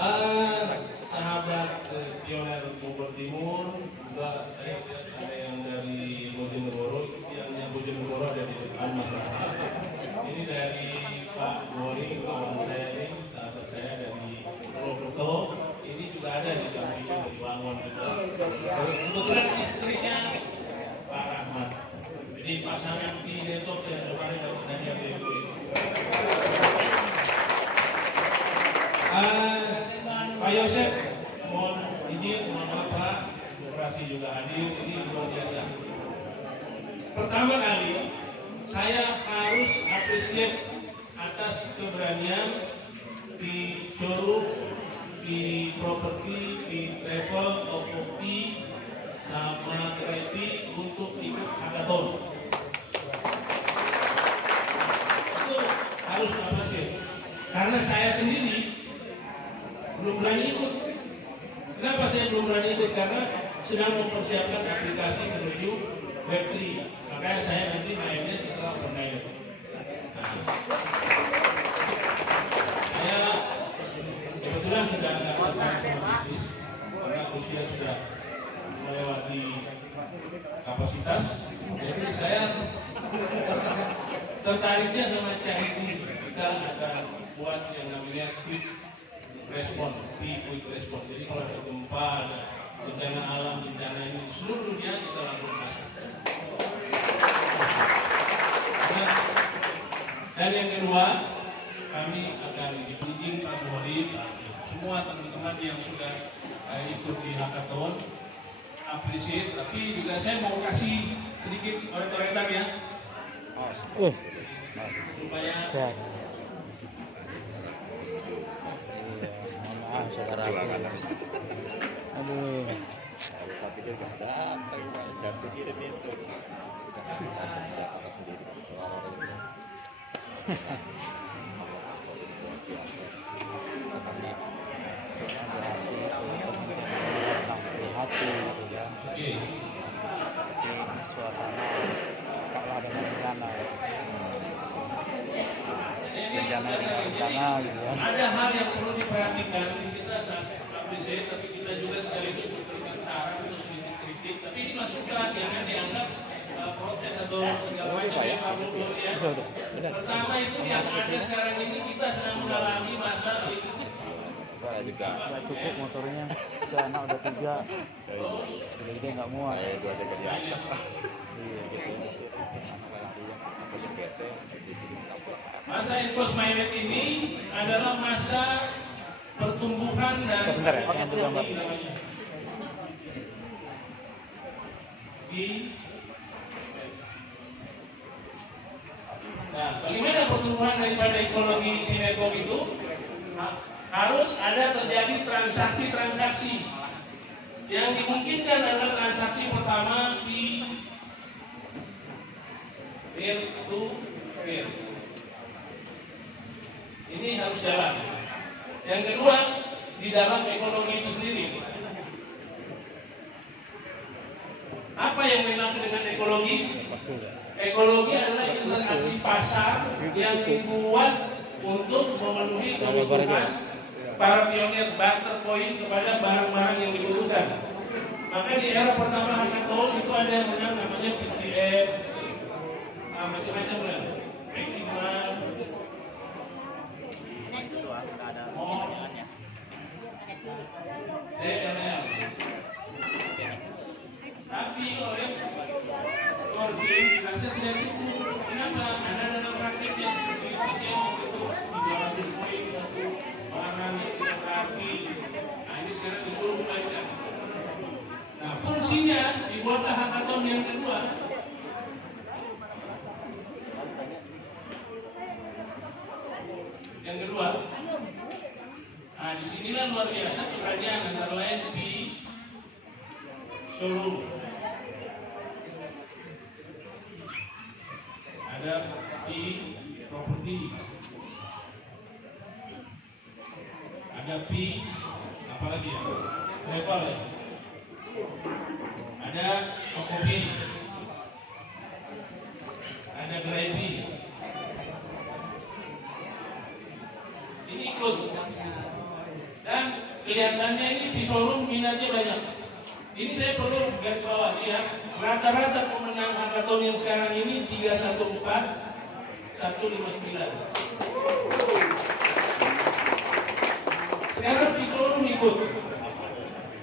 Sahabat pioner Bogor Timur, juga ada yang dari Bojonegoro, yang Bojonegoro ada di depan masyarakat. Ini dari Pak Gori, kawan saya ini, sahabat saya dari Purwokerto. Ini juga ada di sampingnya di Bangun juga. Kebetulan istrinya Pak Rahmat. Jadi pasangan di Depok yang kemarin dapat hadiah BBB. Pak Yosef, mohon izin, mohon maaf Pak, operasi juga hadir, ini luar biasa. Pertama kali, saya harus apresiasi atas keberanian di showroom, di properti, di travel, properti, sama kreatif untuk ikut hackathon. Itu harus apresiasi. Karena saya sendiri belum berani ikut. Kenapa saya belum berani ikut? Karena sedang mempersiapkan aplikasi menuju Web3. Makanya saya nanti mainnya setelah online. Saya kebetulan sudah agak tertarik sama bisnis karena usia sudah melewati kapasitas. Jadi saya tertariknya sama Charity. Kita akan buat yang namanya quick respon, quick respon. Jadi kalau ada gempa, ada bencana alam, bencana ini seluruh dunia kita langsung masuk. Dan yang kedua, kami akan izin Pak Muhrim, semua teman-teman yang sudah ikut di hackathon, apresiasi. Tapi juga saya mau kasih sedikit oret-oretan ya, supaya saudara. Aduh. Saya pikir nggak ada, saya pikir itu cara sendiri. Hati gitu ya. Suasana kalah dengan rencana. Rencana gitu ya. Ada hal yang perlu diperhatikan. Kita saat apresiasi, tapi kita juga sekaligus memberikan saran atau sedikit kritik. Tapi ini masukan, jangan dianggap protes atau segala macam ya Pak Bogor ya. Pertama itu yang ada sekarang ini kita sedang mengalami masa itu. Saya juga. Nggak cukup motornya. Udah anak udah 3. Udah gede nggak muat. Saya 2 jam berjam. Iya gitu. Masa Infos Minded ini adalah masa pertumbuhan dan Sebentar ya, ambil gambar. Nah, bagaimana pertumbuhan daripada ekologi Cinekom itu? Harus ada terjadi transaksi-transaksi. Yang dimungkinkan adalah transaksi pertama di peer to peer. Ini harus jalan. Yang kedua, di dalam ekonomi itu sendiri. Apa yang dimaksud dengan ekologi? Ekologi adalah interaksi pasar yang dibuat untuk memenuhi kebutuhan para pionir barter koin kepada barang-barang yang dibutuhkan. Maka di era pertama hackathon itu ada yang menang namanya 50M, macam-macam lah, maksimal. Tapi oleh Korban rasa tidak cukup. Kenapa? Ada dalam prakteknya seperti saya itu dijual poin satu barang yang tidak rapi. Nah ini sekarang disuruh belajar. Nah fungsinya dibuatlah hackathon yang kedua. Yang kedua, nah disinilah luar biasa keberanian antara lain di showroom. Ada di properti, ada P, apalagi ya, travel ya, ada kopi, ada gravy, ini ikut. Dan kelihatannya ini di showroom minatnya banyak. Ini saya perlu garis bawahi ya. Rata-rata pemenang hackathon yang sekarang ini 314, 159. Sekarang di showroom ikut.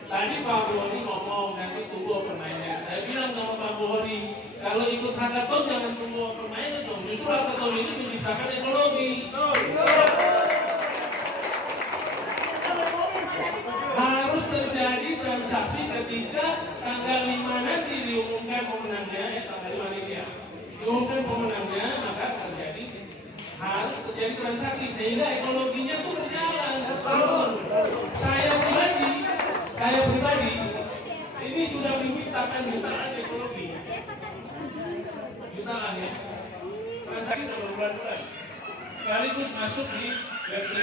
Tadi Pak Buhori ngomong nanti tunggu permainan. Saya bilang sama Pak Buhori, kalau ikut hackathon jangan tunggu permainan dong. Justru hackathon ini menciptakan ekologi. Harus terjadi transaksi ketika tanggal 5 nanti diumumkan pemenangnya, tanggal 5 ini ya. Diumumkan pemenangnya, maka harus terjadi transaksi sehingga ekologinya tuh berjalan. Saya pribadi, ini sudah menciptakan jutaan ekologi. Jutaan ya. Transaksi sudah berbulan-bulan. Sekaligus masuk di Web3.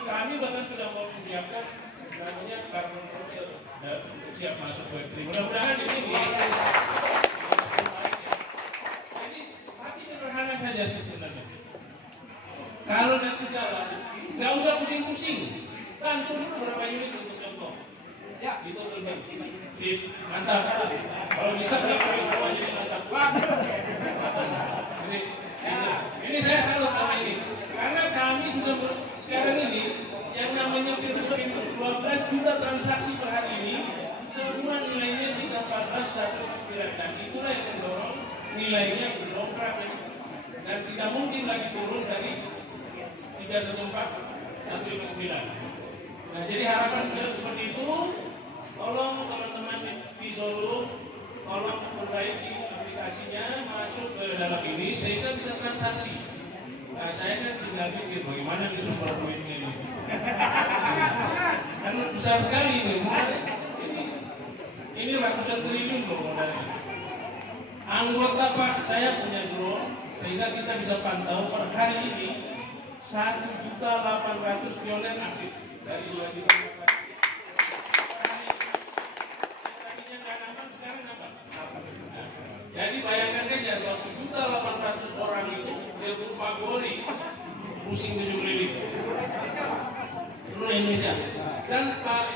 Kami bahkan sudah mau menyiapkan namanya carbon capture dan siap masuk Web3. Mudah-mudahan ini jadi tapi sederhana saja sih sebenarnya. Kalau nanti jalan, nggak usah pusing-pusing. Bantu dulu berapa unit untuk contoh. Ya, gitu dulu. Mantap. Kalau bisa berapa unit mantap. Ini saya salut sama ini. Karena kami sudah sekarang ini yang namanya pintu 12 juta transaksi per hari ini, semua nilainya 314 satu pikiran, dan itulah yang mendorong nilainya mendongkrak dan tidak mungkin lagi turun dari 314 159. Nah, jadi harapan saya seperti itu. Tolong teman-teman di showroom, tolong perbaiki aplikasinya, masuk ke dalam ini sehingga bisa transaksi. Nah, saya kan tinggal pikir bagaimana di sumber duitnya ini. Kan besar sekali ini. Ini ratusan triliun loh modalnya. Anggota Pak, saya punya drone sehingga kita bisa pantau per hari ini 1.800 pioner aktif dari 2 juta. Tadinya nggak nambah, sekarang nambah. Jadi bayangkan saja 1.800 orang itu dia Pak Buhori pusing 7 keliling seluruh Indonesia. Dan Pak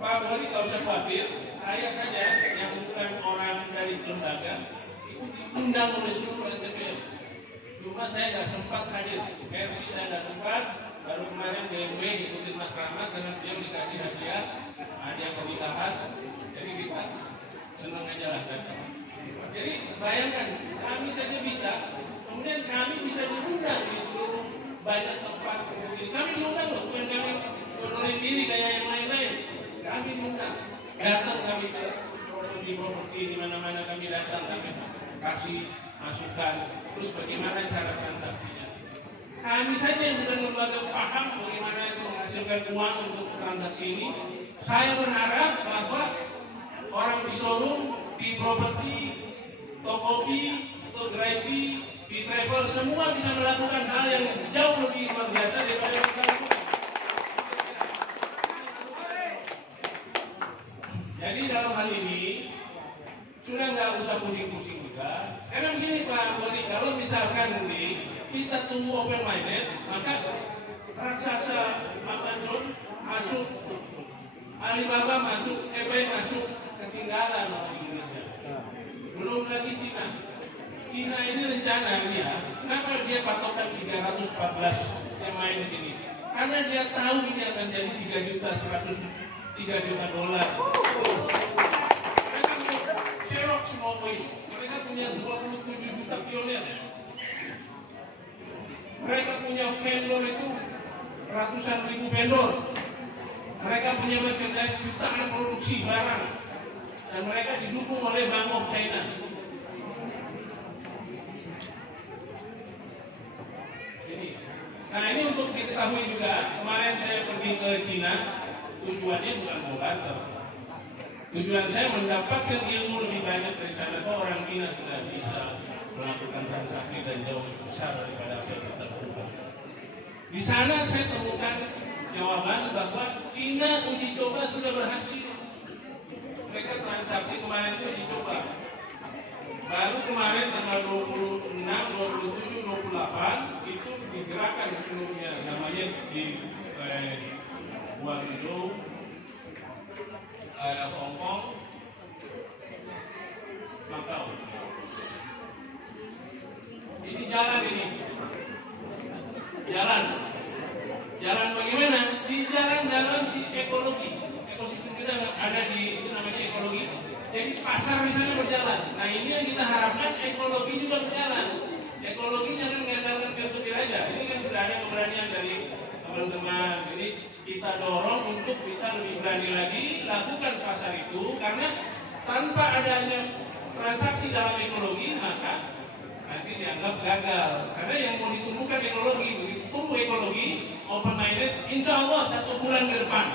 Buhori nggak usah khawatir, saya saja yang bukan orang dari lembaga itu diundang oleh seluruh LTPM. Cuma saya nggak sempat hadir, versi saya nggak sempat. Baru kemarin BMW ikutin Mas Rahmat karena beliau dikasih hadiah pernikahan. Jadi kita senang aja lah datang. Jadi bayangkan kami saja bisa, kemudian kami bisa diundang di seluruh banyak tempat. Kami diundang loh, bukan kami menunjukin diri kayak yang lain-lain. Kami diundang, datang kami ke properti di mana-mana kami datang, kami kasih masukan. Terus bagaimana cara transaksinya? Kami saja yang bukan lembaga paham bagaimana itu menghasilkan uang untuk transaksi ini. Saya berharap bahwa orang di showroom, di properti, Tokopi, Tokopi, di travel semua bisa melakukan hal yang jauh lebih luar biasa daripada yang kita lakukan. Jadi dalam hal ini sudah nggak usah pusing-pusing juga. Karena begini Pak Buhori, kalau misalkan nanti kita tunggu open minded, maka raksasa Amazon masuk, Alibaba masuk, eBay masuk, ketinggalan orang Indonesia. Belum lagi Cina. Cina ini rencananya, kenapa dia patokan 314 yang main di sini? Karena dia tahu ini akan jadi 3 juta dolar. Mereka mau serok semua poin. Mereka punya 27 juta pioner. Mereka punya vendor itu ratusan ribu vendor. Mereka punya merchandise jutaan produksi barang. Dan mereka didukung oleh Bank of China. Nah ini untuk diketahui juga, kemarin saya pergi ke Cina, tujuannya bukan mau banter. Tujuan saya mendapatkan ilmu lebih banyak dari sana. Bahwa orang Cina sudah bisa melakukan transaksi dan jauh lebih besar daripada apa yang kita lakukan. Di sana saya temukan jawaban bahwa Cina uji coba sudah berhasil. Mereka transaksi kemarin itu uji coba. Baru kemarin tanggal 26, 27, 28 itu digerakkan seluruhnya, namanya di Guangzhou, Hong Kong, Macau. Ini jalan ini. Jalan bagaimana? Di jalan dalam si ekologi. Ekosistem kita ada di itu namanya ekologi. Jadi pasar di sana berjalan. Nah ini yang kita harapkan ekologi juga berjalan. Ekologi jangan mengandalkan peer-to-peer aja. Ini kan sudah ada keberanian dari teman-teman. Jadi kita dorong untuk bisa lebih berani lagi lakukan pasar itu karena tanpa adanya transaksi dalam ekologi maka nanti dianggap gagal. Karena yang mau ditumbuhkan ekologi, begitu tumbuh ekologi, open minded, insya Allah 1 bulan ke depan,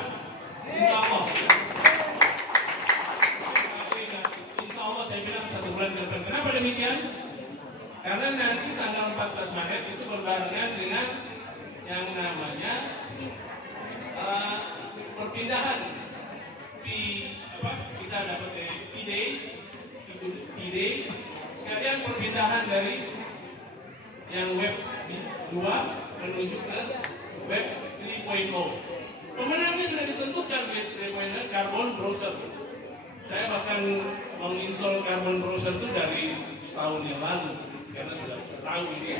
insya Allah. Insya Allah saya bilang 1 bulan ke depan. Kenapa demikian? Karena nanti tanggal 14 Maret itu berbarengan dengan yang namanya perpindahan kita dapat ide sekalian perpindahan dari yang web 2 menuju ke web 3.0. Pemenangnya sudah ditentukan web 3.0 Carbon Browser. Saya bahkan menginstall Carbon Browser itu dari setahun yang lalu karena sudah tahu ini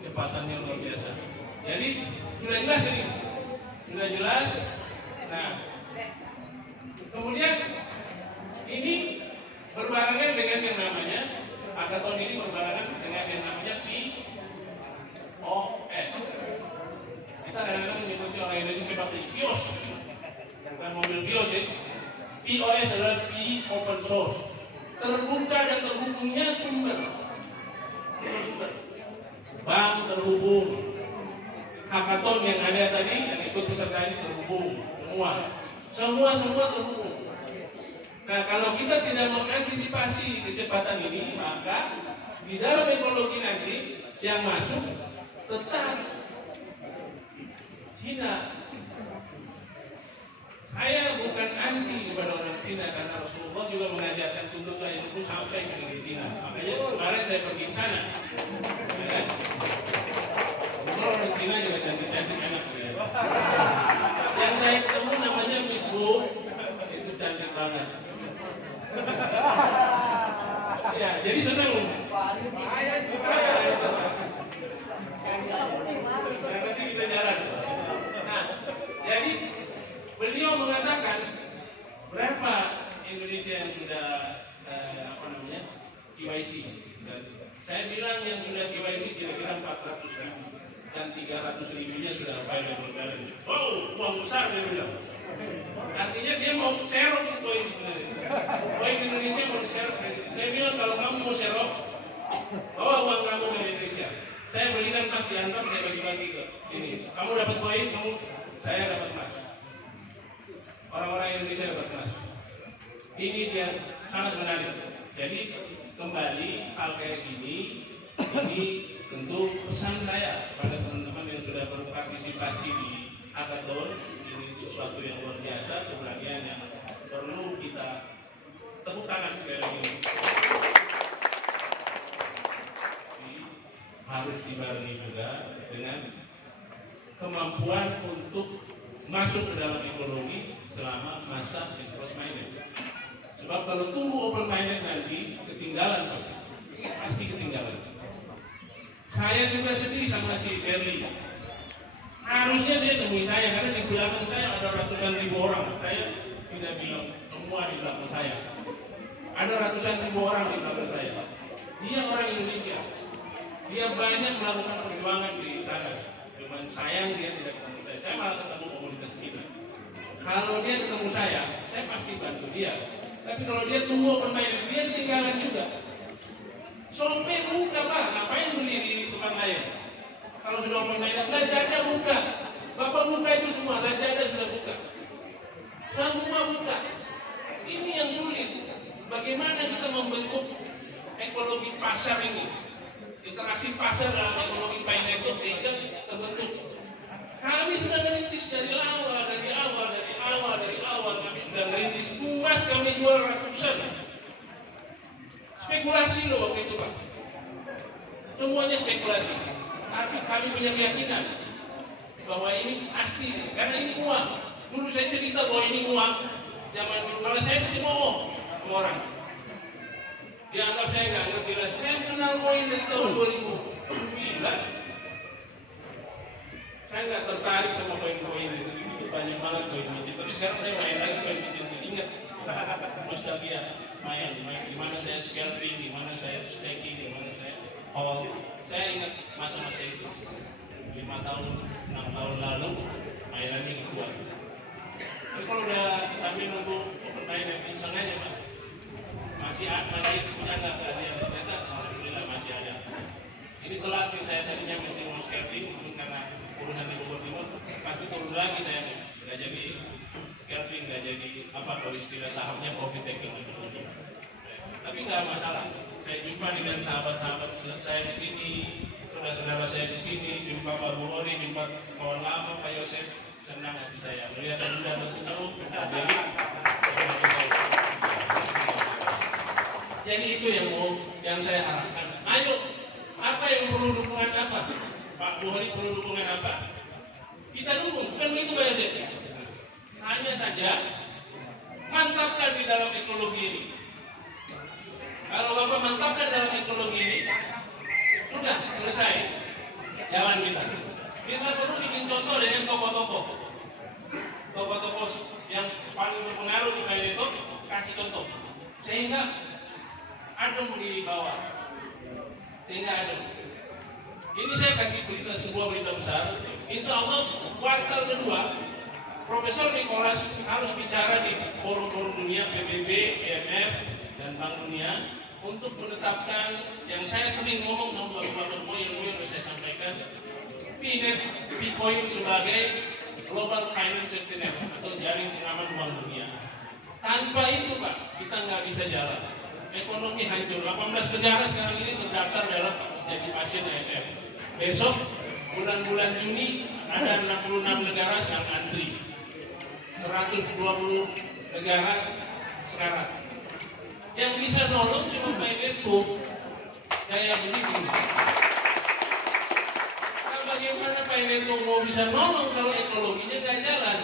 kecepatannya luar biasa. Jadi sudah jelas ini, sudah jelas. Nah, kemudian ini berbarengan dengan yang namanya hackathon ini berbarengan dengan yang namanya POS. Kita kadang-kadang menyebutnya orang Indonesia pakai kios, bukan mobil kios ya. POS adalah P open source, terbuka dan terhubungnya sumber. Bank terhubung, hackathon yang ada tadi yang ikut peserta ini terhubung, semua terhubung. Nah, kalau kita tidak mengantisipasi kecepatan ini, maka di dalam ekologi nanti yang masuk tetap Cina. Saya bukan anti kepada orang Cina karena Rasulullah juga mengajarkan untuk saya itu sampai ke negeri Cina. Makanya kemarin saya pergi ke sana. Ya. Orang Cina juga cantik-cantik enak. Ya. Yang saya ketemu namanya Miss Bu, itu cantik banget. Ya, jadi senang. Nanti kita jalan. Nah, jadi beliau mengatakan berapa Indonesia yang sudah KYC. Saya bilang yang sudah KYC kira-kira 400.000 dan 300.000-nya sudah available balance. Wow, uang besar dia bilang. Artinya dia mau serok koin sebenarnya. Koin Indonesia mau diserok. Saya bilang kalau kamu mau serok, bawa uang kamu ke Indonesia. Saya belikan emas diantar, saya bagi-bagi ke ini. Kamu dapat koin, saya dapat emas. Orang-orang Indonesia dapat emas. Ini dia sangat menarik. Jadi kembali hal kayak ini tentu pesan saya pada teman-teman yang sudah berpartisipasi di hackathon. Ini sesuatu yang luar biasa, keberanian yang perlu kita tepuk tangan sekali lagi. Harus dibarengi juga dengan kemampuan untuk masuk ke dalam ekologi selama masa close minded. Sebab kalau tunggu open minded nanti ketinggalan, pasti ketinggalan. Saya juga sedih sama si Berli. Harusnya dia temui saya karena di belakang saya ada ratusan ribu orang. Saya tidak bilang semua di belakang saya. Ada ratusan ribu orang di belakang saya. Dia orang Indonesia. Dia banyak melakukan perjuangan di sana. Cuman sayang dia tidak ketemu saya. Saya malah ketemu komunitas kita. Kalau dia ketemu saya pasti bantu dia. Tapi kalau dia tunggu open minded, dia ketinggalan juga. Sampai buka Pak, ngapain beli di tukang ayam? Kalau sudah open minded, Lazada buka. Bapak buka itu semua, Lazada sudah buka. Semua buka. Ini yang sulit. Bagaimana kita membentuk ekologi pasar ini? Interaksi pasar dalam ekologi Pineapple sehingga terbentuk. Kami sudah merintis dari awal kami sudah merintis. Emas kami jual ratusan. Spekulasi loh waktu itu Pak. Semuanya spekulasi. Tapi kami punya keyakinan bahwa ini pasti, karena ini uang. Dulu saya cerita bahwa ini uang zaman dulu, malah saya kecemooh sama orang. Dianggap saya nggak ngerti lah. Saya kenal koin dari tahun 2009. Saya nggak tertarik sama koin-koin itu banyak banget koin mijit. Tapi sekarang saya main lagi koin mijit. Ingat, nostalgia main di mana saya scalping, di mana saya staking, di mana saya hold. Saya ingat masa-masa itu 5 tahun, 6 tahun lalu mainannya gituan. Tapi kalau udah sambil nunggu permainan iseng aja Pak, masih punya nggak keahlian ternyata alhamdulillah masih ada. Ini telat nih, saya tadinya mesti mau scalping karena urusan di Bogor Timur, pasti turun lagi saya nih, nggak jadi scalping, nggak jadi apa kalau istilah sahamnya profit taking. Tapi nggak masalah. Saya jumpa dengan sahabat-sahabat saya di sini, saudara-saudara saya di sini, jumpa Pak Buhori, jumpa kawan lama Pak Yosef, senang hati saya melihat Anda tersenyum. Jadi itu yang saya harapkan. Ayo, apa yang perlu dukungan apa? Pak Buhori perlu dukungan apa? Kita dukung, bukan begitu Pak Yosef? Hanya saja mantapkan di dalam ekologi ini. Kalau Bapak mantapkan dalam ekologi ini, sudah selesai jalan kita. Kita perlu bikin contoh dengan tokoh-tokoh yang paling berpengaruh di Baileto, kasih contoh sehingga adem di bawah, sehingga adem. Ini saya kasih sebuah berita besar. Insya Allah kuartal kedua Profesor Nicholas harus bicara di forum-forum dunia, PBB, IMF, dan Bank Dunia untuk menetapkan yang saya sering ngomong sama Bapak yang sudah saya sampaikan, Bitcoin sebagai global finance safety net atau jaring pengaman uang dunia. Tanpa itu Pak, kita nggak bisa jalan. Ekonomi hancur. 18 negara sekarang ini terdaftar dalam jadi pasien AFF. Besok bulan-bulan Juni ada 66 negara yang antri. 120 negara sekarang. Yang bisa nolong cuma Baileto kayak begini. Nah, bagaimana Baileto mau bisa nolong kalau ekologinya nggak jalan?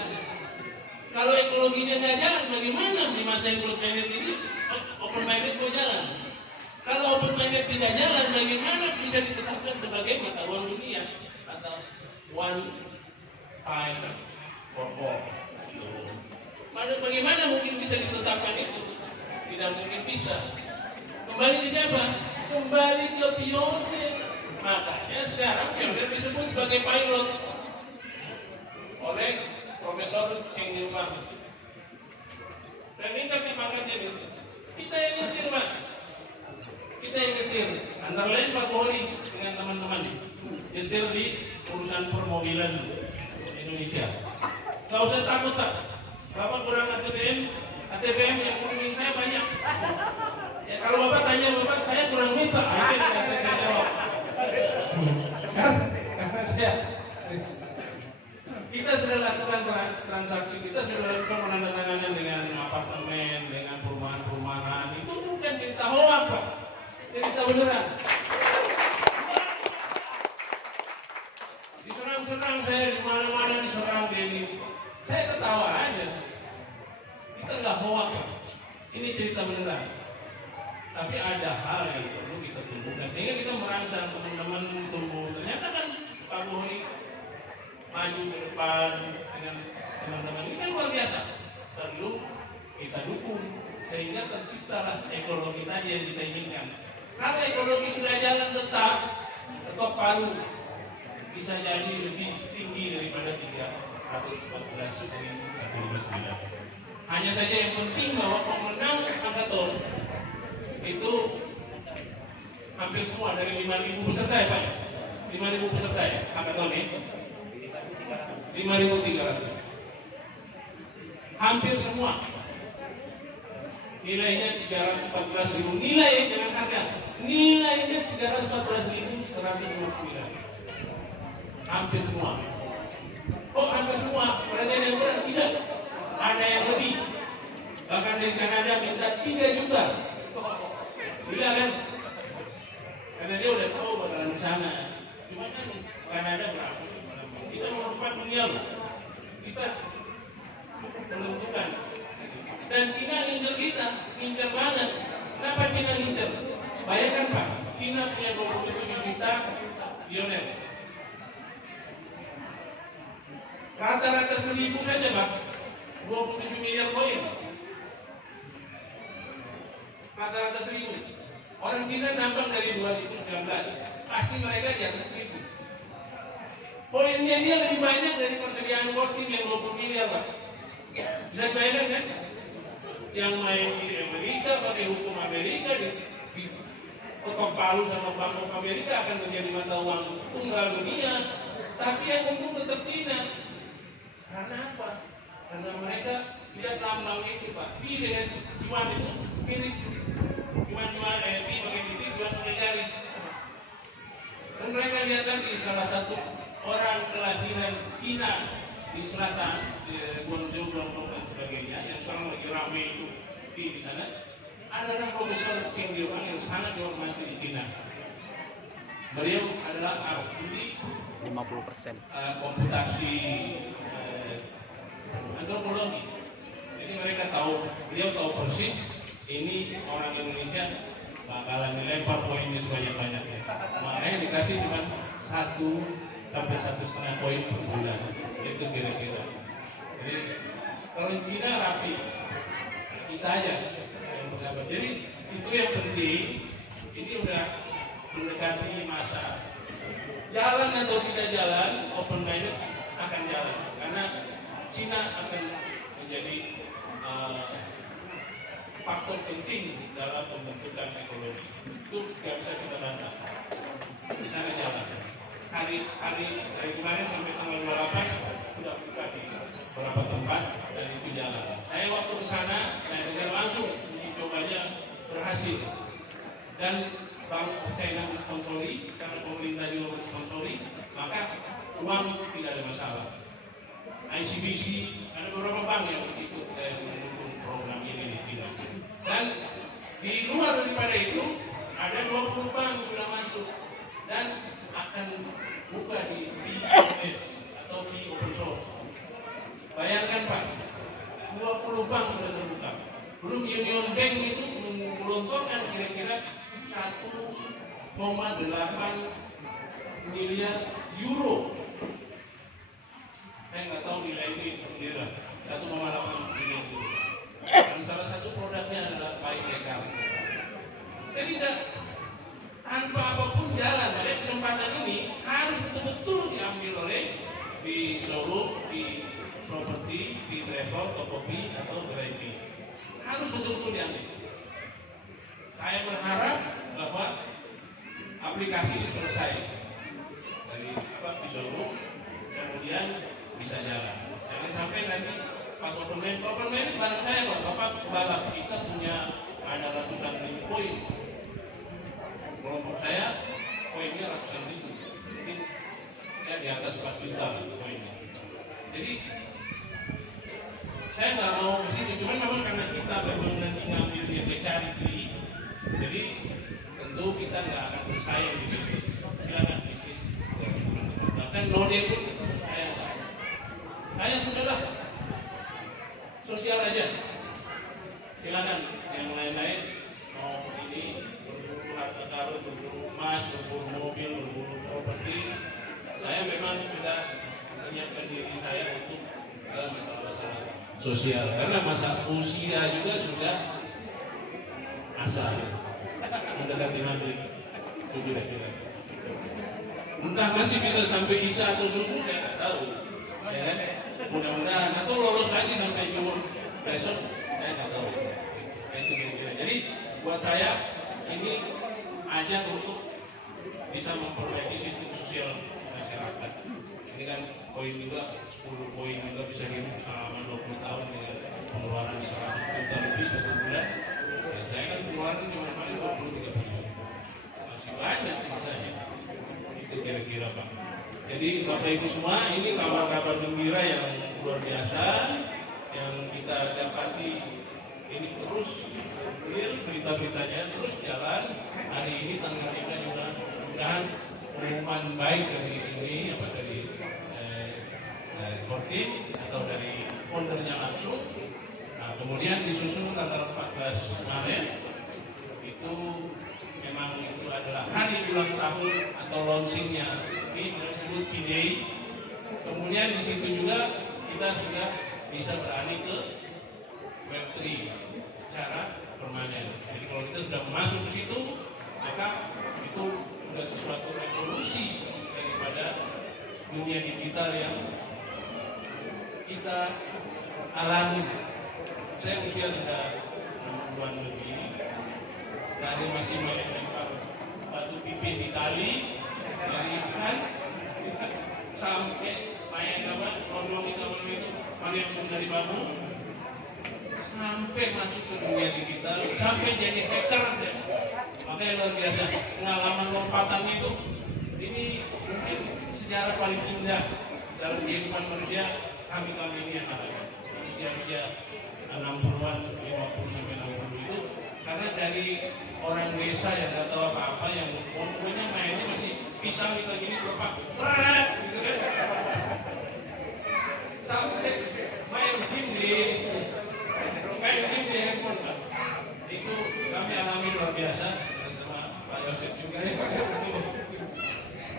Kalau ekologinya nggak jalan, bagaimana di masa yang belum minded ini open minded mau jalan? Kalau open minded tidak jalan, bagaimana bisa ditetapkan sebagai mata uang dunia atau one time for all? Bagaimana mungkin bisa ditetapkan itu? Tidak mungkin bisa. Kembali ke siapa? Kembali ke pionir. Makanya sekarang pionir disebut sebagai pilot oleh Profesor Cheng Yilmang. Dan ini kami pangkat ini. Kita yang nyetir Mas. Kita yang nyetir. Antara lain Pak Buhori dengan teman-teman nyetir di urusan permobilan Indonesia. Gak usah takut tak. Bapak kurang ATBM yang kurangin saya banyak. Ya kalau Bapak tanya Bapak, saya kurang minta. Akhirnya saya jawab. Karena kita sudah lakukan transaksi, kita sudah lakukan penandatanganan dengan apartemen, dengan perumahan-perumahan. Itu bukan cerita hoax Pak, cerita beneran. Diserang-serang saya di mana-mana, diserang ini. Saya ketawa aja. Kita nggak hoax Pak. Ini cerita beneran. Tapi ada hal yang perlu kita tumbuhkan sehingga kita merangsang teman-teman tumbuh. Ternyata kan Pak Buhori maju ke depan dengan teman-teman ini kan luar biasa. Perlu kita dukung sehingga terciptalah ekologi tadi yang kita inginkan. Kalau ekologi sudah jalan tetap, ketok palu bisa jadi lebih tinggi daripada 314.159. Hanya saja yang penting bahwa pemenang hackathon itu hampir semua dari 5.000 peserta ya Pak? 5.000 peserta ya hackathon ini? 5.300. Hampir semua. Nilainya 314.000. Nilai jangan harga. Nilainya 314.159. Hampir semua. Oh, hampir semua. Berarti ada yang kurang? Tidak. Ada yang lebih. Bahkan dari Kanada minta 3 juta. Gila kan? Karena dia udah tahu bakalan sana. Cuma kan Kanada berapa? Kita mau 4 miliar. Kita Dan Cina ngincer kita, ngincer banget. Kenapa Cina ngincer? Bayangkan Pak, Cina punya 27 juta pioner. Rata-rata 1.000 saja Pak, 27 miliar koin. Rata-rata 1.000. Orang Cina nambang dari 2019, pasti mereka di atas 1.000. Poinnya dia lebih banyak dari persediaan working yang 20 miliar Pak. Bisa bayangkan kan? Yang main di Amerika, pakai hukum Amerika, ketok palu sama Bank of Amerika akan menjadi mata uang tunggal dunia. Tapi yang untung tetap Cina. Karena apa? Karena mereka lihat lambang itu Pak. Pi dengan yuan itu mirip. Jual pi pakai titik, jual pakai garis. Dan mereka lihat lagi salah satu orang kelahiran Cina di selatan, di Guangzhou, Guangdong dan sebagainya, yang sekarang lagi ramai itu di sana. Ada orang profesor Cheng Liuan yang sangat dihormati di Cina. Beliau adalah ahli 50%. komputasi antropologi. Jadi mereka tahu, beliau tahu persis ini orang Indonesia bakalan dilempar poinnya sebanyak-banyaknya. Makanya dikasih cuma 1 sampai 1,5 poin per bulan. Itu kira-kira. Jadi kalau Cina rapi, kita aja yang bersahabat. Jadi itu yang penting. Ini udah mendekati masa jalan atau tidak jalan, open minded akan jalan. Karena Cina akan menjadi faktor penting dalam pembentukan ekonomi. Itu nggak bisa kita bantah. Di sana jalan. Hari dari kemarin sampai tanggal 28 sudah buka di beberapa tempat dan itu jalan. Saya waktu ke sana, saya dengar langsung uji cobanya berhasil. Dan Bank China mensponsori, karena pemerintah juga mensponsori, maka uang tidak ada masalah. ICBC, ada beberapa bank yang ikut mendukung program ini di China. Dan di luar daripada itu ada 20 bank sudah masuk dan akan buka di BIS atau di open source. Bayangkan Pak, 20 bank sudah terbuka. Belum Union Bank itu menggelontorkan kira-kira 1,8 miliar euro. Saya nggak tahu nilai ini sendiri, 1,8 miliar euro. Dan salah satu produknya adalah baik legal. Jadi tanpa apapun jalan. Jadi kesempatan ini harus betul-betul diambil oleh di Solo, di properti, di travel, Tokopedia atau Grabby. Harus betul-betul diambil. Saya berharap bahwa aplikasi ini selesai dari di Solo, kemudian bisa jalan. Jangan sampai nanti Pak Open Minded bareng saya Pak, Bapak balap kita punya ada ratusan ribu poin. Kelompok saya poinnya ratusan ribu, mungkin ya di atas 4 juta poinnya. Jadi saya nggak mau ke situ, cuman memang karena kita memang nanti ngambil yang cari beli, jadi tentu kita nggak akan bersaing di bisnis. Silakan bisnis. Bahkan node pun saya sudahlah sosial aja. Silakan yang lain-lain mau ini berburu harta karun, berburu emas, berburu mobil, berburu properti. Saya memang sudah menyiapkan diri saya untuk masalah-masalah sosial. Karena masa usia juga sudah asal mendekati maghrib. Kira-kira. Entah masih bisa sampai isya atau subuh saya tidak tahu. Ya kan? Mudah-mudahan atau lolos lagi sampai zuhur besok saya nggak tahu. Itu kira-kira. Jadi buat saya ini ajang untuk bisa memperbaiki sistem sosial masyarakat. Ini kan poin juga 10 poin juga bisa hidup selama 20 tahun dengan pengeluaran 100 juta lebih satu bulan. Ya, saya kan pengeluaran cuma paling 23 juta. Masih banyak sisanya. Itu kira-kira Pak. Jadi Bapak Ibu semua, ini kabar-kabar gembira yang luar biasa yang kita dapati. Ini terus clear, berita-beritanya terus jalan. Hari ini tanggal 5 juga mudah-mudahan pengumuman baik dari ini apa dari Kortin atau dari foundernya langsung. Nah, kemudian disusul tanggal 14 Maret itu memang itu adalah hari ulang tahun atau launchingnya ini disebut P-Day. Kemudian di situ juga kita sudah bisa beralih ke Web3 secara permanen. Jadi kalau kita sudah masuk ke situ, maka itu sudah sesuatu revolusi daripada dunia digital yang kita alami. Saya usia sudah 60-an lebih, dari masih melempar batu pipih di tali, dari ikan sampai main apa, ngomong itu pun dari bambu, sampai masuk ke dunia digital, sampai jadi hacker. Makanya luar biasa pengalaman lompatan itu. Ini mungkin sejarah paling indah dalam kehidupan manusia kami ini yang ada usia 60-an, 50 sampai 60 itu, karena dari orang desa yang nggak tahu apa-apa, yang pokoknya mainnya masih pisang gitu gini lepak, gitu kan, sampai main game di handphone, Pak. Itu kami alami luar biasa bersama Pak Yosef juga ya.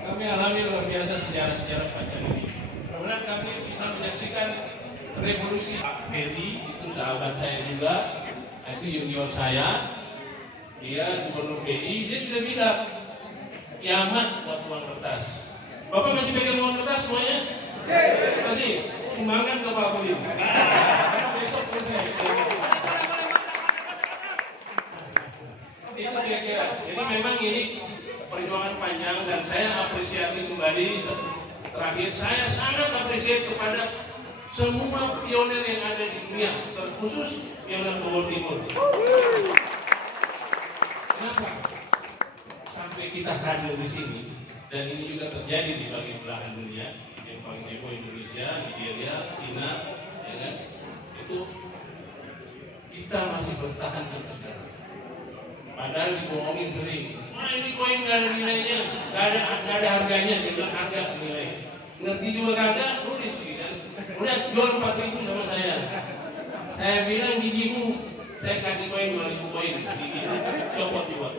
Kami alami luar biasa sejarah-sejarah panjang ini. Kemudian kami bisa menyaksikan revolusi Pak Ferry, itu sahabat saya juga, itu junior saya, dia gubernur BI, dia sudah bilang kiamat buat uang kertas. Bapak masih pegang uang kertas semuanya? Masih? Sumbangan ke Pak Budi. Besok selesai. Itu kira-kira. Jadi memang ini perjuangan panjang dan saya apresiasi kembali. Terakhir saya sangat apresiasi kepada semua pionir yang ada di dunia, terkhusus pionir Bogor Timur. Kenapa? Sampai kita hadir di sini, dan ini juga terjadi di bagian belahan dunia, yang paling heboh Indonesia, Nigeria, Cina, ya kan? Itu kita masih bertahan sampai sekarang. Padahal dibohongin sering. Ini koin nggak ada nilainya, nggak ada harganya, dia bilang harga nilai. Ngerti juga kagak, nulis gitu kan. Udah jual 4.000 sama saya. Saya bilang gigimu, saya kasih koin 2.000 koin. Gigi copot juga.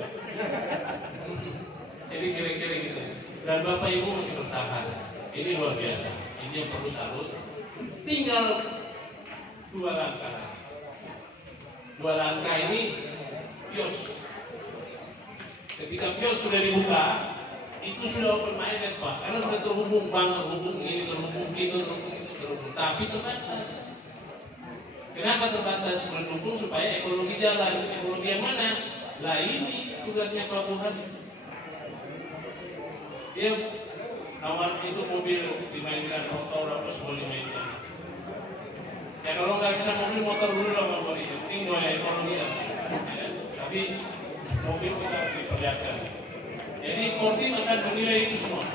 Jadi kira-kira gitu. Dan Bapak Ibu masih bertahan. Ini luar biasa. Ini yang perlu salut. Tinggal 2 langkah. 2 langkah ini kios. Ketika kios sudah dibuka, itu sudah open minded, Pak. Karena sudah terhubung bank, terhubung ini, terhubung itu, terhubung itu, terhubung. Tapi terbatas. Kenapa terbatas? Mendukung supaya ekonomi jalan. Ekonomi yang mana? Lah ini tugasnya Pak Burhan. Dia awal itu mobil dimainkan, motor apa semua dimainkan. Ya kalau nggak bisa mobil, motor dulu lah Pak Burhan. Ini mulai ekonomi ya. Tapi mobil kita harus diperlihatkan. Jadi Kodim akan menilai itu semua.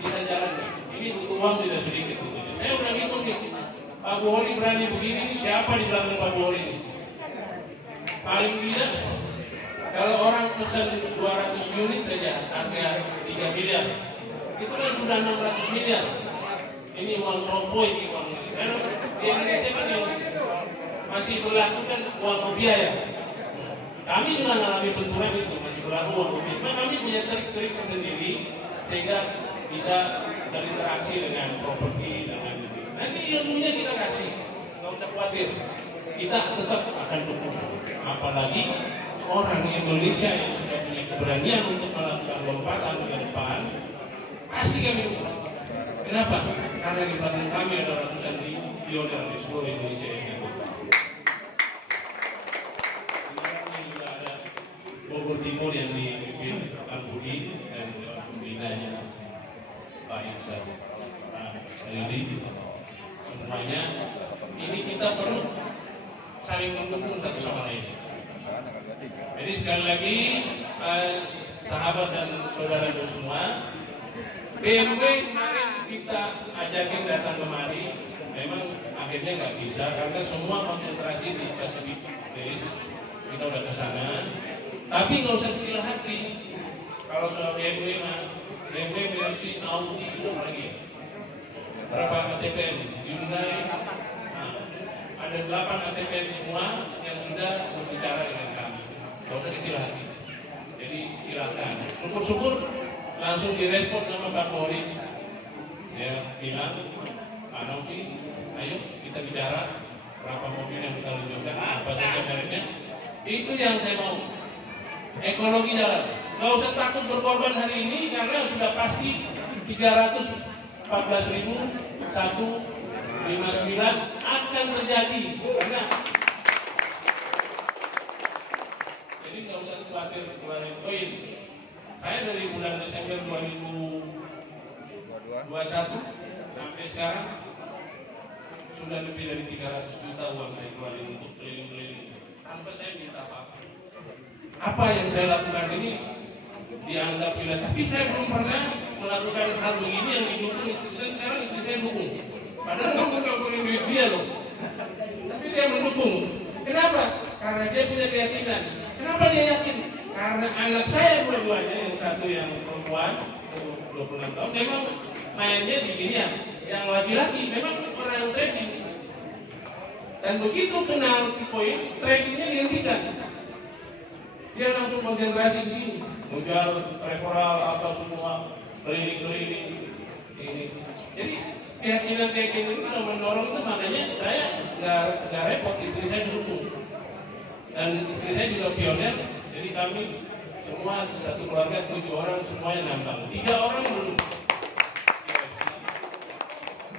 Bisa jalan. Ini butuh uang tidak sedikit. Saya udah ngitung nih. Pak Buhori berani begini, siapa di belakang Pak Buhori ini? Paling tidak, kalau orang pesan 200 unit saja, harga 3 miliar. Itu kan sudah 600 miliar. Ini uang sopo, ini uang. Karena di Indonesia kan yang masih berlaku kan uang rupiah ya. Kami juga mengalami benturan itu, masih berlaku uang rupiah. Nah, kami punya trik-trik sendiri sehingga bisa berinteraksi dengan properti, dengan nanti ilmunya kita kasih, nggak usah khawatir. Kita tetap akan dukung. Apalagi orang Indonesia yang sudah punya keberanian untuk melakukan lompatan ke depan, pasti kami dukung. Kenapa? Karena di belakang kami ada ratusan ribu pionir di seluruh Indonesia yang ikut. Juga ada Bogor Timur yang dipimpin Pak Budi dan pembinanya Pak Isa. Jadi semuanya ini kita perlu saling mendukung satu sama lain. Jadi sekali lagi sahabat dan saudara semua, BMW kemarin kita ajakin datang kemari, memang akhirnya nggak bisa karena semua konsentrasi di Pacific Place. Kita udah ke sana, tapi nggak usah kecil hati. Kalau soal BMW mah, BMW versi Audi itu lagi berapa KTPM, Hyundai, nah, ada 8 ATPN semua yang sudah berbicara dengan kami. Gak usah kecil hati. Jadi silakan. Syukur-syukur langsung direspon sama Pak Polri. Dia bilang, Pak Novi, ayo kita bicara berapa mobil yang kita luncurkan, apa saja mereknya. Itu yang saya mau. Ekonomi jalan. Gak usah takut berkorban hari ini karena sudah pasti 314.159 akan terjadi. Karena jadi nggak usah khawatir keluarin koin. Saya dari bulan Desember 2021 sampai sekarang sudah lebih dari 300 juta uang saya keluarin untuk keliling-keliling tanpa saya minta apa-apa. Apa yang saya lakukan ini dianggap gila, tapi saya belum pernah melakukan hal begini yang didukung istri saya. Sekarang istri saya dukung, padahal nggak punya duit dia loh, tapi dia mendukung. Kenapa? Karena dia punya keyakinan. Kenapa dia yakin? Karena anak saya dua-duanya, yang satu yang perempuan 26 tahun memang mainnya di ginian, yang laki-laki memang orang trading, dan begitu kenal poin tradingnya dihentikan. Dia langsung konsentrasi di sini, menjual referral apa semua, keliling-keliling ini. Jadi keyakinan itu kalau mendorong itu, makanya saya nggak repot, istri saya dukung, dan istri saya juga pionir. Jadi kami semua satu keluarga 7 orang semuanya nambang, 3 orang belum,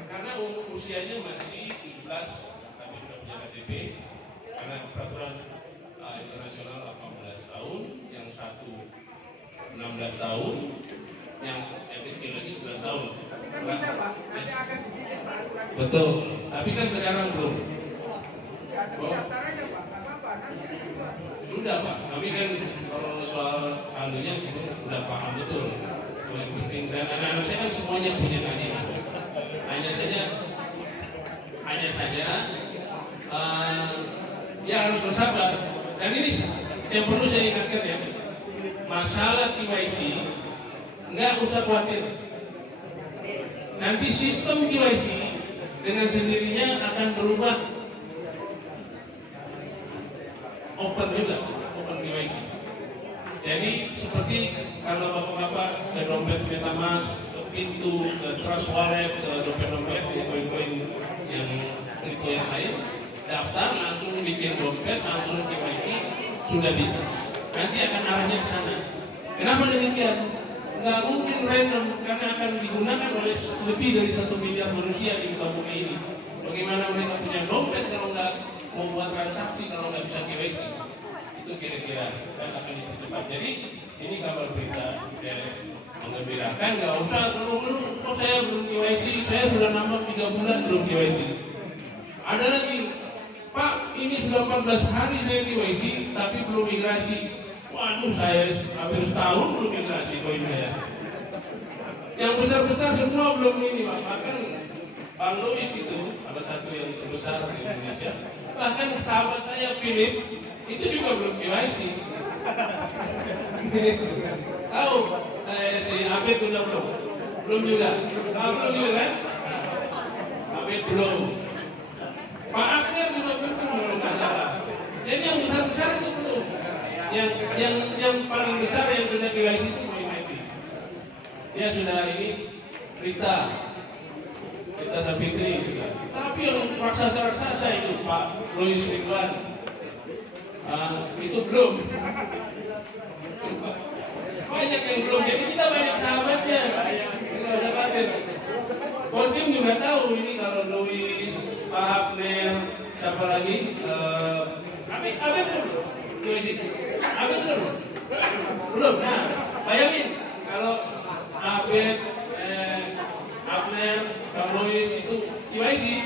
karena usianya masih 17 tapi sudah punya KTP karena peraturan internasional 18 tahun, yang satu 16 tahun, yang kecil lagi 11 tahun. Kan bisa Pak, nanti akan dipilih Pak aturan. Betul, tapi kan sekarang belum. Ya, tapi daftarannya Pak, nggak apa-apa, nanti akan keluar. Sudah Pak, kami kan kalau soal anunya itu sudah paham betul. Yang penting, dan anak-anak saya kan semuanya punya keyakinan. Hanya saja ya harus bersabar. Dan ini yang perlu saya ingatkan ya, masalah KYC nggak usah khawatir. Nanti sistem KYC dengan sendirinya akan berubah open juga, open KYC. Jadi seperti kalau bapak-bapak ke dompet MetaMask, ke pintu, ke Trust Wallet, ke dompet-dompet, ke koin-koin yang kripto yang lain, daftar langsung bikin dompet, langsung KYC, sudah bisa. Nanti akan arahnya ke sana. Kenapa demikian? Nggak mungkin random, karena akan digunakan oleh lebih dari 1 miliar manusia di muka bumi ini. Bagaimana mereka punya dompet kalau nggak mau buat transaksi, kalau nggak bisa KYC? Itu kira-kira dan akan dipercepat. Jadi ini kabar berita mengembirakan. Nggak usah dulu-dulu, oh saya belum KYC, saya sudah nambah 3 bulan belum KYC. Ada lagi, Pak, ini sudah 14 hari saya KYC, tapi belum migrasi. Waduh, saya hampir setahun belum migrasi koin saya. Yang besar-besar semua belum ini, Pak. Bahkan Bang Louis itu, ada satu yang terbesar di Indonesia. Bahkan sahabat saya, Philip, itu juga belum KYC. Tahu, si Abed udah belum? Belum juga. Belum juga kan? Abed belum. Pak Akner juga belum, kalau nggak salah. Jadi yang besar-besar itu belum. Yang paling besar yang sudah KYC itu Boy. Dia sudah ini Rita Sapitri juga. Tapi yang raksasa-raksasa itu Pak Louis Ridwan itu belum. Banyak yang belum. Jadi kita banyak sahabatnya. Kita usah khawatir. Kodim juga tahu ini kalau Louis, Pak Abner, siapa lagi? Abed belum. Abed belum. Nah, bayangin kalau Abed, Abner, Pak Louis itu KYC,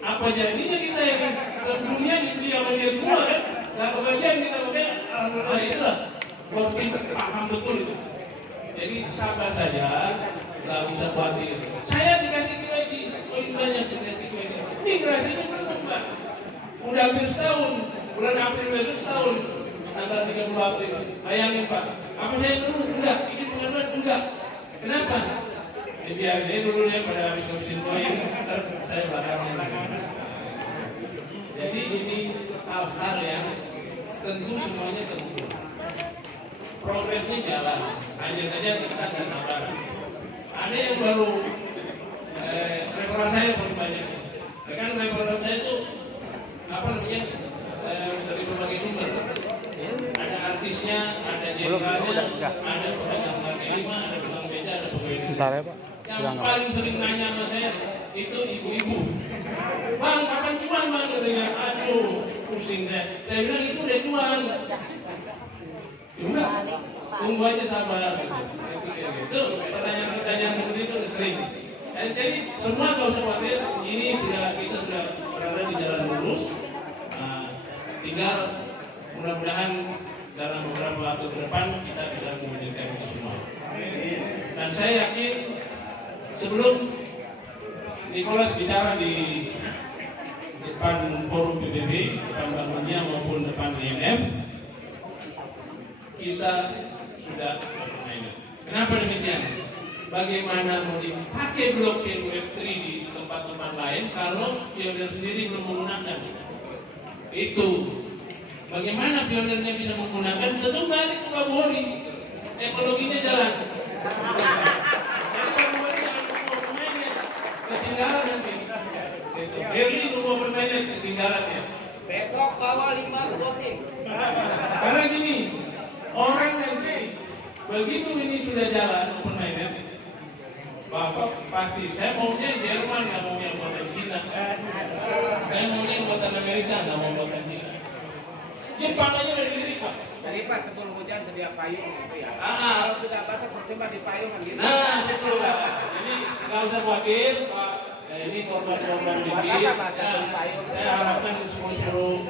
apa jadinya kita ya kan? Dunia itu yang dia semua kan? Nah, kebagian kita pakai, alhamdulillah itulah. Kodim paham betul itu. Jadi sabar saja, nggak usah khawatir. Saya dikasih KYC, koin banyak dikasih KYC. Migrasinya belum Pak. Udah hampir setahun. Bulan April besok setahun, tanggal 30 April. Bayangin Pak, apa saya dulu? Enggak, ini pengaduan enggak. Kenapa? Ya biar dia dulu ya pada habis ngabisin koin, ntar saya belakangan. hal-hal yang tentu semuanya tentu. Progresnya jalan, hanya saja kita nggak sabar. Ada yang baru referensi saya paling banyak. Kan referensi saya itu apa namanya dari berbagai sumber. Ada artisnya, ada jenderalnya, ada pedagang kaki lima, ada tukang beca, ada pegawai negeri. Bentar ya Pak. Yang paling sering nanya sama saya itu ibu-ibu. Bang, kapan jual bang? Katanya, aduh, pusing saya. Saya bilang itu udah jual. Udah, tunggu aja sabar. Itu pertanyaan-pertanyaan seperti itu sering. Jadi semua nggak usah khawatir. Ini kita sudah berada di jalan lurus. Tinggal mudah-mudahan dalam beberapa waktu ke depan kita bisa mewujudkan itu semua. Dan saya yakin sebelum Nicholas bicara di depan forum PBB, depan Bank Dunia maupun depan IMF, kita sudah bermain. Kenapa demikian? Bagaimana mau dipakai blockchain Web3 di tempat-tempat lain kalau pionir sendiri belum menggunakan? Itu. Bagaimana pionirnya bisa menggunakan? Tentu balik ke Pak Bohori. Ekologinya jalan. Ketinggalan nanti. Berli nunggu bermainnya ketinggalan ya. Besok bawa 5 closing. Karena gini, orang nanti begitu ini sudah jalan open minded, Bapak pasti saya maunya Jerman, nggak mau yang buatan Cina. Saya maunya yang buatan Amerika, nggak mau buatan Cina. Jepang aja dari lirik Pak. Jadi pas sebelum hujan sedia payung gitu ya. Ah. Kalau sudah basah percuma di payung gitu. Nah, betul Pak. Jadi nggak usah khawatir Pak. Ini korban-korban dikit. Saya harapkan semua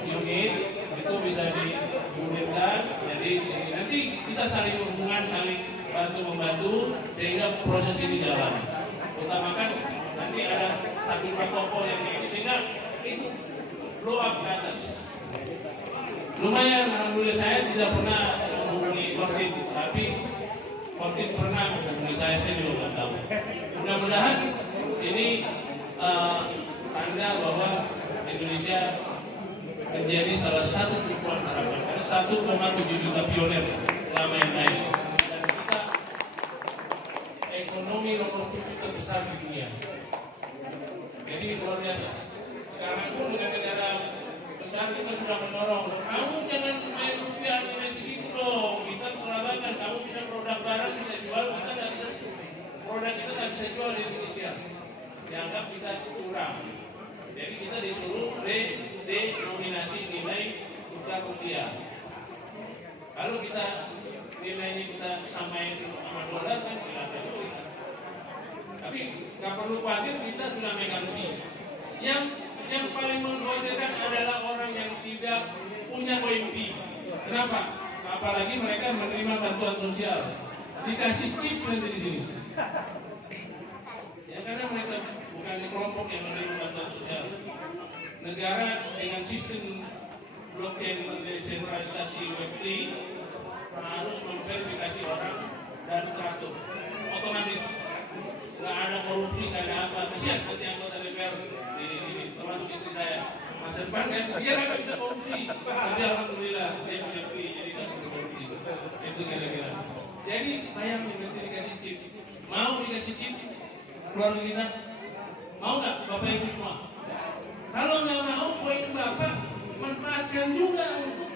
unit itu bisa digulirkan. Jadi nanti kita saling berhubungan, saling bantu membantu sehingga proses ini jalan. Utamakan nanti ada satu tokoh yang ini sehingga itu blow up ke atas. Lumayan, alhamdulillah saya tidak pernah menghubungi Kortin, tapi Kortin pernah menghubungi saya juga nggak tahu. Mudah-mudahan ini tanda bahwa Indonesia menjadi salah satu tumpuan harapan. Karena 1,7 juta pionir selama yang lain. Dan kita ekonomi nomor 7 terbesar di dunia. Jadi luar biasa. Sekarang pun dengan negara besar kita sudah mendorong. Kamu jangan main rupiah nilai segitu dong. Kita perlabakan. Kamu bisa produk barang bisa jual, kita nggak bisa. Produk kita nggak bisa jual di Indonesia. Dianggap kita curang. Jadi kita disuruh redenominasi nilai tukar rupiah. Kalau kita nilainya kita samain sama dolar kan silakan kita. Tapi nggak perlu khawatir, kita sudah megang fee. Yang paling mengkhawatirkan adalah orang yang tidak punya koin fee. Kenapa? Apalagi mereka menerima bantuan sosial, dikasih chip nanti di sini. Ya karena mereka bukan kelompok yang menerima bantuan sosial. Negara dengan sistem blockchain desentralisasi Web3 harus memverifikasi orang dan teratur otomatis, nggak ada korupsi, nggak ada apa. Kesian seperti anggota DPR ini termasuk istri saya Mas Irfan kan, dia nggak bisa korupsi, tapi alhamdulillah dia punya free, jadi nggak bisa korupsi. Itu kira-kira. Jadi bayangin nanti dikasih chip, mau dikasih chip keluarga kita, mau nggak Bapak Ibu semua? Kalau nggak mau, poin Bapak manfaatkan juga untuk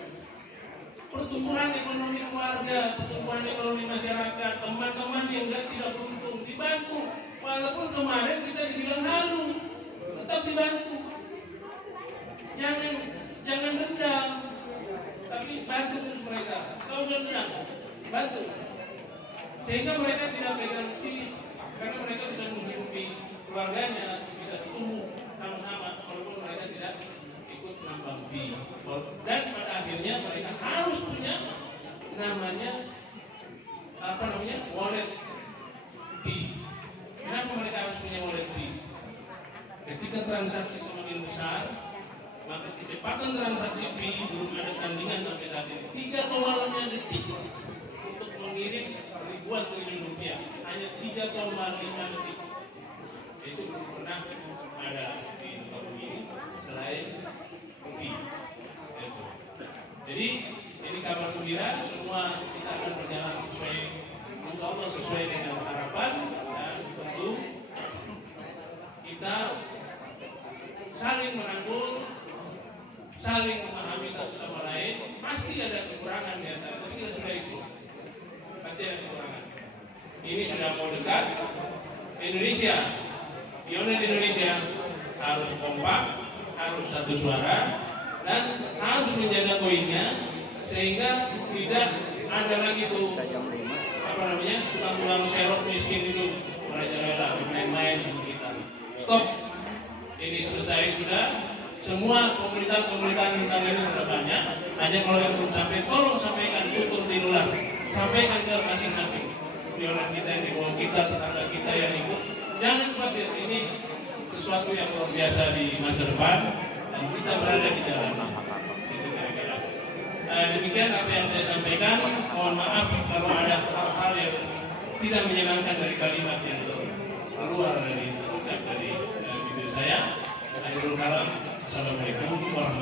pertumbuhan ekonomi keluarga, pertumbuhan ekonomi masyarakat, teman-teman yang tidak beruntung dibantu. Walaupun kemarin kita dibilang halu, tetap dibantu. Jangan dendam, tapi bantu terus mereka. Kau dendam, bantu. Sehingga mereka tidak pegang fee, karena mereka bisa menghidupi keluarganya, bisa tumbuh sama-sama, walaupun mereka tidak ikut menambah fee. Dan pada akhirnya mereka harus punya namanya wallet fee. Kenapa mereka harus punya wallet fee? Ketika transaksi semakin besar, maka kecepatan transaksi fee belum ada tandingan sampai saat ini. 3,5 detik untuk mengirim ribuan triliun rupiah, hanya 3,5 detik. Itu belum pernah ada di negara ini selain fee. saling memahami satu sama lain. Pasti ada kekurangan di antara, tapi kita sudah ikut. Pasti ada kekurangan. Ini sudah mau dekat. Indonesia, pionir Indonesia harus kompak, harus satu suara, dan harus menjaga poinnya sehingga tidak ada lagi tuh apa namanya tukang-tukang serok miskin itu merajalela main-main sama kita. Stop. Ini selesai sudah. Semua komunitas-komunitas tentang ini sudah banyak. Hanya kalau yang belum sampai, tolong sampaikan tutur tinular. Sampaikan ke masing-masing pionir kita yang di bawah kita, tetangga kita yang ikut. Jangan khawatir, ini sesuatu yang luar biasa di masa depan dan kita berada di dalam. Itu kira-kira. Demikian apa yang saya sampaikan. Mohon maaf kalau ada hal-hal yang tidak menyenangkan dari kalimat yang keluar dari ucap dari bibir saya. Akhirul kalam. Assalamualaikum warahmatullahi wabarakatuh.